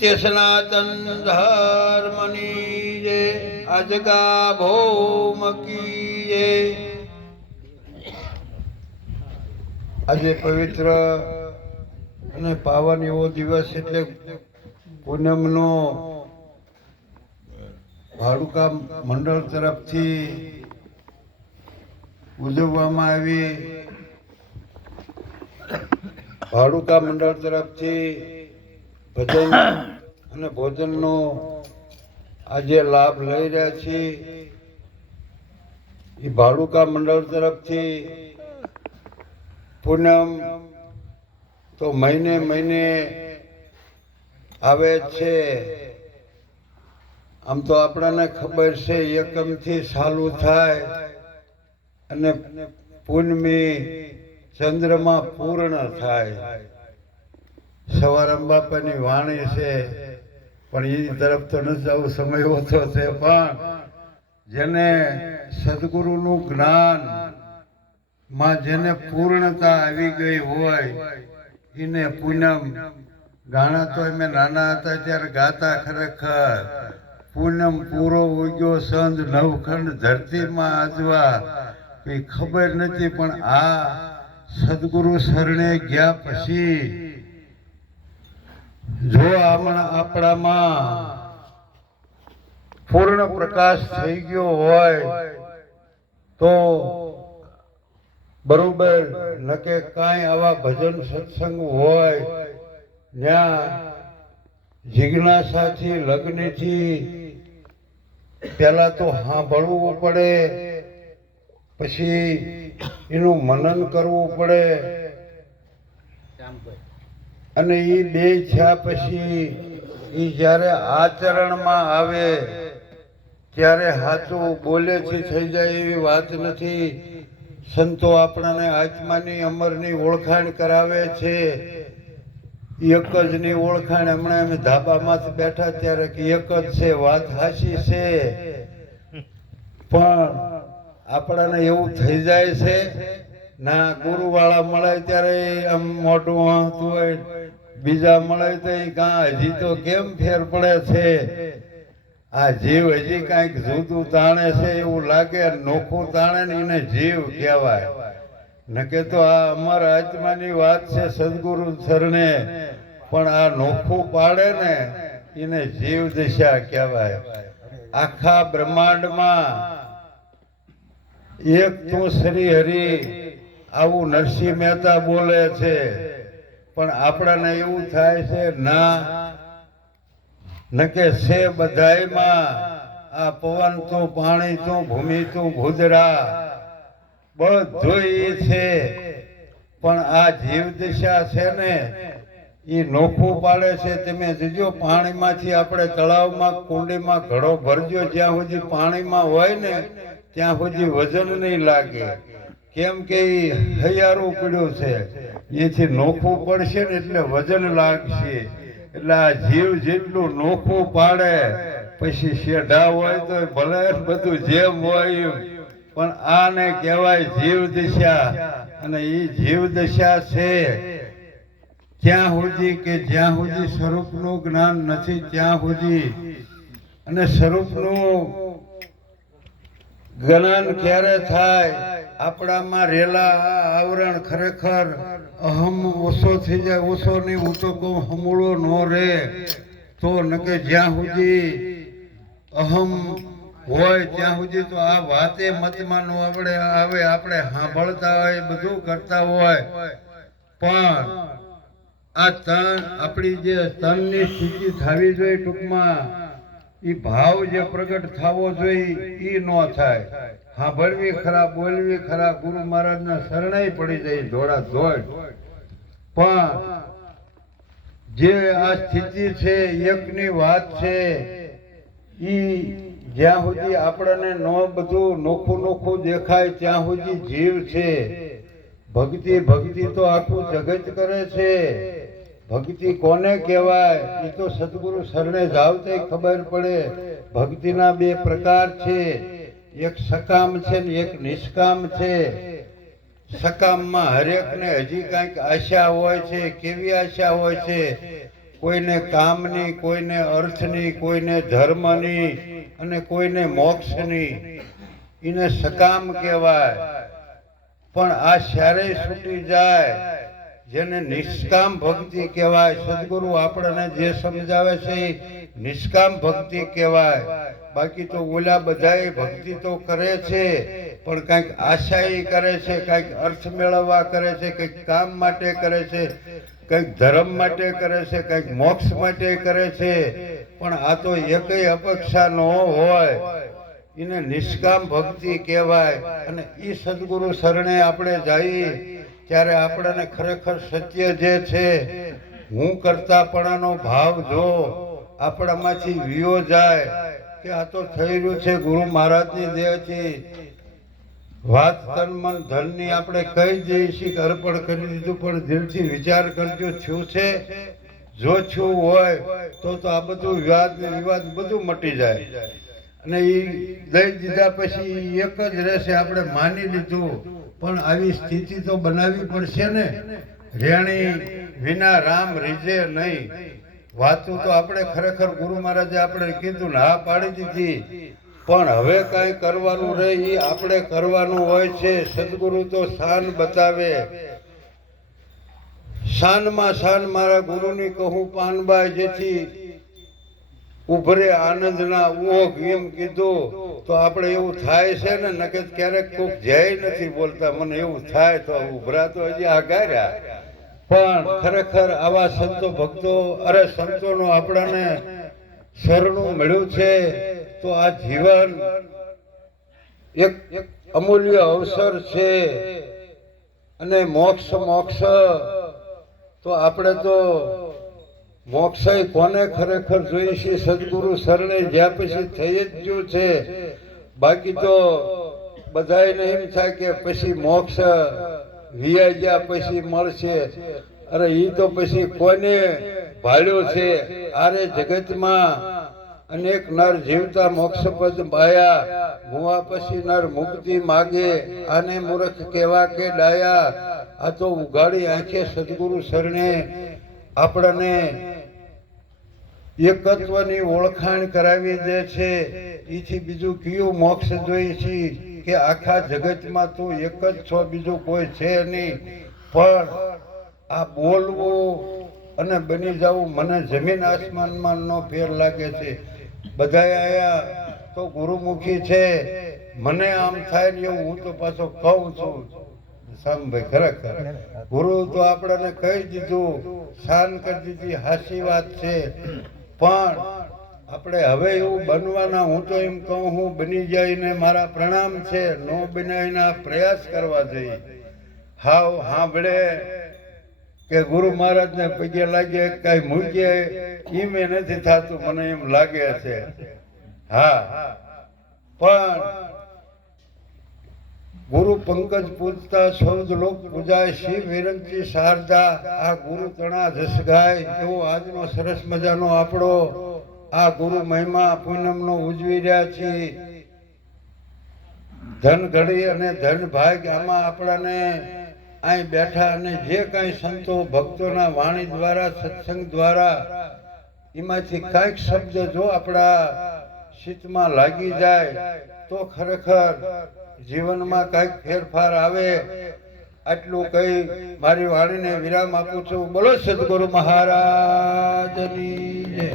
સનાતન ધર્મની જય, આજગા ભૌમ કી જય। આજે પવિત્ર અને પાવન એવો દિવસ એટલે પૂનમનો ભાડુકા મંડળ તરફથી ઉજવવામાં આવી ભાડુકા મંડળ તરફથી ભજન અને ભોજનનો આજે લાભ લઈ રહ્યા છીએ। એ ભાડુકા મંડળ તરફથી પૂનમ તો મહિને મહિને આવે છે। આમ તો આપણને ખબર છે એકમથી ચાલુ થાય અને પૂનમી ચંદ્રમાં પૂર્ણ થાય। સવારામ બાપાની વાણી છે પણ એ તરફ તો ન જવું, સમય ઓછો છે, પણ જેને સદગુરુનું જ્ઞાન માં જેને પૂર્ણતા આવી ગઈ હોય એને પૂનમ ગાણા તો અમે નાના હતા ત્યારે ગાતા ખરેખર। પૂનમ પૂરો ઉગ્યો સંત નવખંડ ધરતીમાં આજવા, કઈ ખબર નથી, પણ આ સદગુરુ શરણે ગયા પછી જો આપણામાં પૂર્ણ પ્રકાશ થઈ ગયો હોય તો બરોબર નકે કાંઈ આવા ભજન સત્સંગ હોય ત્યાં જિજ્ઞાસાથી લગ્નથી પહેલા તો સાંભળવું પડે, પછી એનું મનન કરવું પડે, અને એ બે થયા પછી એ જ્યારે આચરણમાં આવે ત્યારે સાચું બોલેથી થઈ જાય એવી વાત નથી। સંતો આપણને આત્માની અમરની ઓળખાણ કરાવે છે। એક જ ની ઓળખાણ હમણાં અમે ધાબામાં બેઠા ત્યારે કે એક જ છે, વાત સાચી છે, પણ આપણને એવું થઈ જાય છે ના ગુરુવાળા મળે ત્યારે આમ મોઢું વાંચતું હોય, બીજા મળે તો કાં હજી તો કેમ ફેર પડે છે, આ જીવ હજી કાંઈક જુદું તાણે છે એવું લાગે, નોખું તાણે ને એને જીવ કહેવાય, નકે તો આ અમારા આત્માની વાત છે સદગુરુ શરણે, પણ આ નોખું પાડે ને એને જીવ દશા કહેવાય। આખા બ્રહ્માંડમાં એક તું શ્રી હરિ આવું નરસિંહ મહેતા બોલે છે, પણ આપણને એવું થાય છે ના નકે છે બધાયમાં આ પવન તું, પાણી તું, ભૂમિ તું, ભૂદરા બધું એ છે, પણ આ જીવ દશા છે ને એ નોખું પાડે છે। તમે જોજો પાણીમાંથી આપણે તળાવમાં કુંડીમાં ઘડો ભરજો, જ્યાં સુધી પાણીમાં હોય ને ત્યાં સુધી વજન નહીં લાગે, કેમ કે એ હૈયારું પીડ્યું છે, એથી નોખું પડશે ને એટલે વજન લાગશે। એટલે આ જીવ જેટલું નોખું પાડે પછી શેઢા હોય તો ભલે બધું જેમ હોય, પણ આને કહેવાય જીવ દશા। અને એ જીવ દશા છે ત્યાં સુધી કે જ્યાં સુધી સ્વરૂપનું જ્ઞાન નથી ત્યાં સુધી, અને સ્વરૂપનું જ્ઞાન ક્યારે થાય આપણામાં રેલા આવરણ ખરેખર અહમ ઓછો થઈ જાય, ઓછો નહીં હું તો કહું હમૂળો ન રહે તો, નકે જ્યાં સુધી અહમ હોય ત્યાં સુધી તો આ વાતે મતમાં ન આવે, આપણે સાંભળતા હોય બધું કરતા હોય, પણ આ તન આપણી જે તનની સ્થિતિ થવી જોઈએ, ટૂંકમાં એ ભાવ જે પ્રગટ થવો જોઈએ એ ન થાય। સાંભળવી ખરા, બોલવી ખરા, ગુરુ મહારાજના શરણે પડી જાય ધોળા ધોળ, પણ જે આ સ્થિતિ છે એકની વાત છે એ જ્યાં સુધી આપણને ન બધું નોખું નોખું દેખાય ત્યાં સુધી જીવ છે। ભક્તિ ભક્તિ તો આખું જગત કરે છે। ભક્તિ કોને કહેવાય એ તો સદગુરુ શરણે જાવ તો ખબર પડે। ભક્તિના બે પ્રકાર છે, એક સકામ છે ને એક નિષ્કામ છે। સકામમાં હરેકને હજી કાંઈક આશા હોય છે, કેવી આશા હોય છે, કોઈને કામની, કોઈને અર્થની, કોઈને ધર્મની અને કોઈને મોક્ષની, એને સકામ કહેવાય. પણ આ શ્યારે છૂટી જાય જેને નિષ્કામ ભક્તિ કહેવાય. સદગુરુ આપણને જે સમજાવે છે એ નિષ્કામ ભક્તિ કહેવાય. બાકી તો ઓલા બધાએ ભક્તિ તો કરે છે પણ કંઈક આશાઈ કરે છે, કંઈક અર્થ મેળવવા કરે છે, કંઈક કામ માટે કરે છે, કંઈક ધર્મ માટે કરે છે, કંઈક મોક્ષ માટે કરે છે. પણ આ તો એકેય અપેક્ષા ન હોય, એને નિષ્કામ ભક્તિ કહેવાય. અને એ સદગુરુ શરણે આપણે જઈએ ત્યારે આપણને ખરેખર સત્ય જે છે, હું કરતાપણાનો ભાવ જો આપણામાંથી વિયો જાય કે આ તો થઈ રહ્યું છે ગુરુ મહારાજની દેહથી, વાત તન મન ધનની આપણે કહી દઈએ છીએ અર્પણ કરી દીધું, પણ દિલથી વિચાર કરજો થયું છે. જો થયું હોય તો આ બધું વિવાદ બધું મટી જાય. અને એ દઈ દીધા પછી એક જ રહેશે, આપણે માની લીધું. પણ આવી સ્થિતિ તો બનાવવી પડશે ને. રેણી વિના રામ રીજે નહીં. વાતું તો આપણે ખરેખર ગુરુ મહારાજે આપણે કીધું ને હા પાડી દીધી, પણ હવે કાંઈ કરવાનું રહે એ આપણે કરવાનું હોય છે. સદગુરુ તો શાન બતાવે. શાનમાં શાન મારા ગુરુની કહું પાનબાઈ, જેથી ઉભરે આનંદના ઓઘ એમ કીધું. તો આપણે એવું થાય છે ને, નકે ક્યારેક કોઈક જય નથી બોલતા, મને એવું થાય તો ઉભરા તો હજી આગાર્યા. પણ ખરેખર આવા સંતો ભક્તો સંતોનો આપણાને શરણું મળ્યું છે તો આ જીવન એક અમૂલ્ય અવસર છે. અને મોક્ષ તો આપણે તો મોક્ષ કોને ખરેખર જોઈએ છે? સદગુરુ શરણે જ્યાં પછી થઈ જ ગયું છે. બાકી તો બધાને એમ થાય કે પછી મોક્ષ વિયા ગયા પછી મળશે. અરે એ તો પછી કોને ભાળ્યો છે? આરે જગતમાં અનેક નર જીવતા મોક્ષપદ પાયા, મુવા પછી નર મુક્તિ માગે, આને મૂર્ખ કેવા કે ડાયા. આ તો ઉઘાડી આંખે સદગુરુ શરણે આપણને એકત્વની ઓળખાણ કરાવી દે છે. એથી બીજું કયું મોક્ષ જોઈએ છે કે આખા જગતમાં તું એક જ છો, બીજું કોઈ છે નહીં. પણ આ બોલવું અને બની જવું મને જમીન આસમાનમાં નો ફેર લાગે છે. બધા આયા તો ગુરુમુખી છે, મને આમ થાય ને એવું હું તો પાછો કહું છું. સામભાઈ ખરેખર ગુરુ તો આપણને કહી દીધું, શાન કરી દીધી, હાસી વાત છે. પણ આપણે હવે એવું બનવાના, હું તો એમ કહું હું બની જઈને મારા પ્રણામ છે, નો બનાવીને પ્રયાસ કરવા જોઈએ. હાવ સાંભળે કે ગુરુ મહારાજને પગે લાગે કઈ મૂકીએ એમ નથી થતું, મને એમ લાગે છે. હા, પણ ગુરુ પંકજ પૂજતા સૌદ લોક પૂજાય, શિવ વિરંતી શારદા. આ ગુરુ તણા જસ ગાય એવો આજનો સરસ મજાનો આપણો આ ગુરુ મહિમા પૂનમનો ઉજવી રહ્યા છીએ. ધન ઘડી અને ધન ભાગ આમાં આપણાને અહીં બેઠા અને જે કાંઈ સંતો ભક્તોના વાણી દ્વારા સત્સંગ દ્વારા એમાંથી કાંઈક શબ્દ જો આપણા ચિત્તમાં લાગી જાય તો ખરેખર જીવનમાં કાંઈક ફેરફાર આવે. આટલું કહી મારી વાણીને વિરામ આપું છું. બોલો સદગુરુ મહારાજની જય.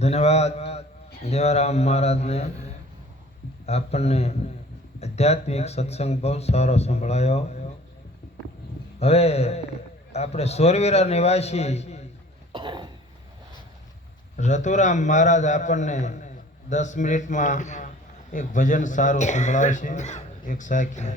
ધન્યવાદ દેવારામ મહારાજને. આપણને આધ્યાત્મિક સત્સંગ બહુ સારો સંભળાયો. હવે આપણે સોરવીરા નિવાસી રતુરામ મહારાજ આપણને 10 મિનિટમાં એક ભજન સારું સંભળાવશે, એક સાખી.